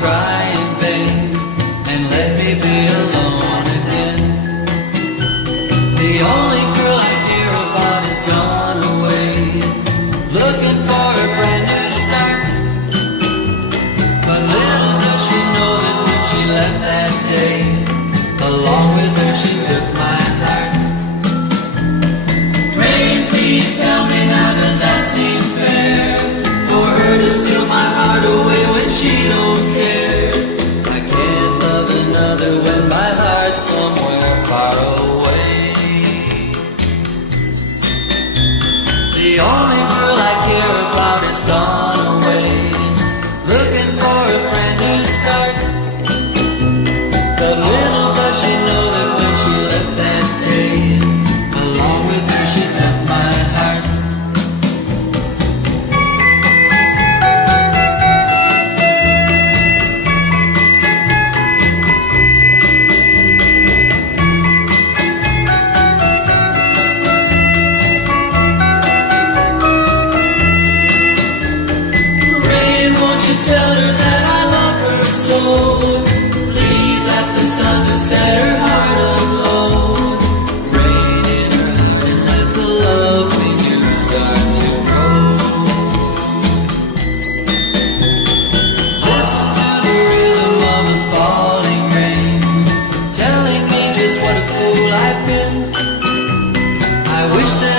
cry in vain and let me be alone again. The only girl I care about is gone away, looking for a brand new start. But little does she know that when she left that day, along with her she took my heart. Rain, please tell me now, does that seem fair? For her to steal my heart away when she don't care. I can't love another when my heart's somewhere far away. The only girl I care about is gone away, looking for a brand new start. But little does she know that when she left that day, along with her she took my heart. Rain, won't you tell her that I love her so? Please ask the sun to set her heart aglow. Rain in her heart and let the love we knew start to grow. Listen to the rhythm of the falling rain, telling me just what a fool I've been. I wish that